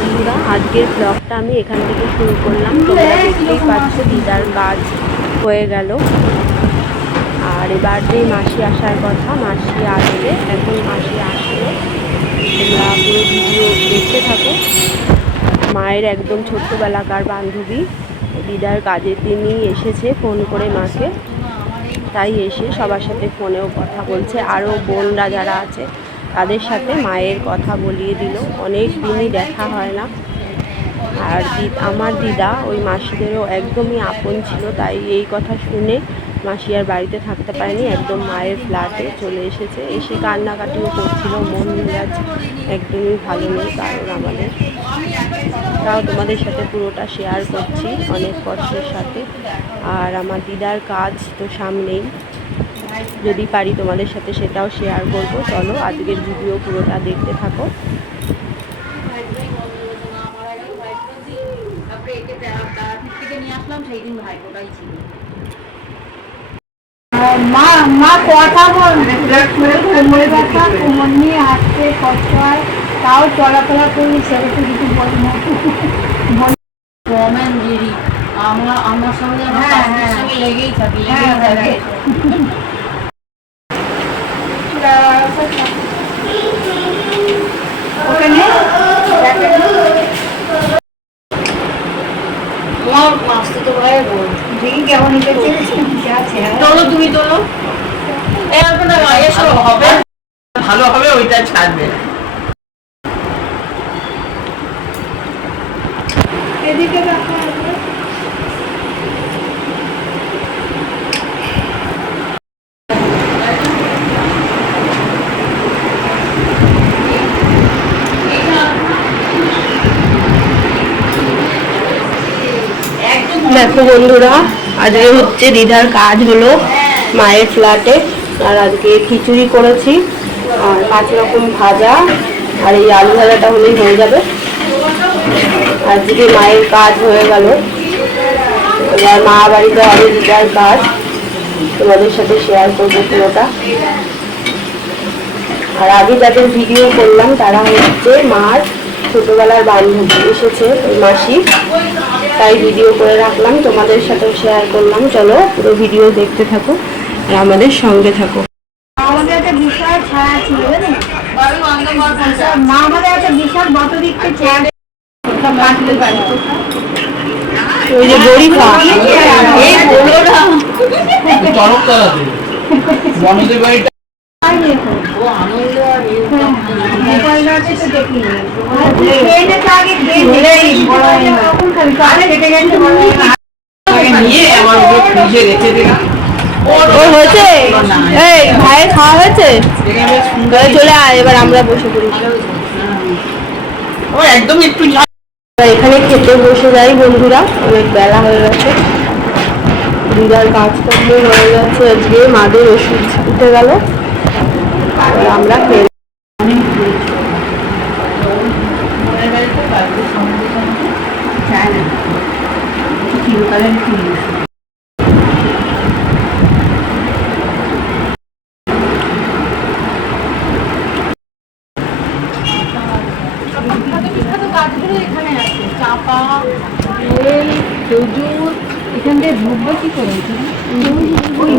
বন্ধুরা, আজকের ব্লগটা আমি এখান থেকে শুরু করলাম। তোমরা দেখতেই পাচ্ছ দিদার কাজ হয়ে গেল। আর এবার যে মাসি আসার কথা, মাসি আসবে। এখন মাসি আসলো। তোমরা পুরো ভিডিও দেখতে থাকো। মায়ের একদম ছোট্টবেলাকার বান্ধবী। দিদার কাজের দিনই এসেছে ফোন করে মাকে। তাই এসে সবার সাথে ফোনেও কথা বলছে। আরও বোনরা যারা আছে তাদের সাথে মায়ের কথা বলিয়ে দিল। অনেক দিনই দেখা হয় না। আর আমার দিদা ওই মাসিদেরও একদমই আপন ছিল, তাই এই কথা শুনে মাসি আর বাড়িতে থাকতে পারেনি। একদম মায়ের ফ্ল্যাটে চলে এসেছে। এসে কান্নাকাটিও করছিল, মন মেজাজ একদমই ভালো নেই কারণ আমাদের। তাও তোমাদের সাথে পুরোটা শেয়ার করছি অনেক কষ্টের সাথে। আর আমার দিদার কাজ তো সামনেই। যদি পারি তোমাদের সাথে সেটাও শেয়ার করব। চলো আজকের ভিডিও পুরোটা দেখতে থাকো। থেকে মা মা কথা বল কোমরে ব্যথা কোমর নিয়ে হাঁটতে কষ্ট হয়। তাও চলাফেরা করি সেরকম কিছু বলি না টম অ্যান্ড জেরি আমরা আমার সঙ্গে আমার হ্যাঁ, হ্যাঁ। সঙ্গে লেগেই থাকি হ্যাঁ, লেগেই থাকে। কেমন এটা তোলো তুমি তোলো এই আপনার এসো হবে ভালো হবে, ওইটা ছাড়বে। এদিকে রাখা আছে দেখো বন্ধুরা, আজকে হচ্ছে দিদার কাজ হলো মায়ের ফ্ল্যাটে, আর আজকে খিচুড়ি করেছি, আর পাঁচ রকম ভাজা, আর এই আলু ভাজাটা হলেই হয়ে যাবে। আজকে মায়ের কাজ হয়ে গেল। এবার মা বাড়িতে হবে দিদার কাজ। তোমাদের সাথে শেয়ার করব পুরোটা। আর আগে যাদের ভিডিও করলাম, তারা হচ্ছে মার ছোটবেলার বান্ধবী এসেছে মাসি। তাই ভিডিও করে রাখলাম। তোমাদের সাথে শেয়ার করলাম। চলো পুরো ভিডিও দেখতে থাকো আর আমাদের সঙ্গে থাকো। আমাদের একটা বিশাল ছায়া ছিল জানেন বাবু অন্ধ মার ফোনটা মা আমাদের একটা বিশাল বট দিকতে চেয়ার সব বাঁধতে পারি। ওই যে গরিফা এই বলো না চরকতলাতে বাড়িটা হয়েছে? এই ভাইয়ের খাওয়া হয়েছে? চলে আয় এবার আমরা বসে পড়ি। ও একদম একটু এখানে খেতে বসে যাই বন্ধুরা অনেক বেলা হয়ে গেছে। দিদার কাজকর্ম হয়ে গেছে আজকে মাদের ওষুধ উঠে গেল। আমরা খেয়ে বিখ্যাত গাছগুলো এখানে আছে চাপা দোয়েল খেজুর এখান থেকে ঢুকবে কি করে ওই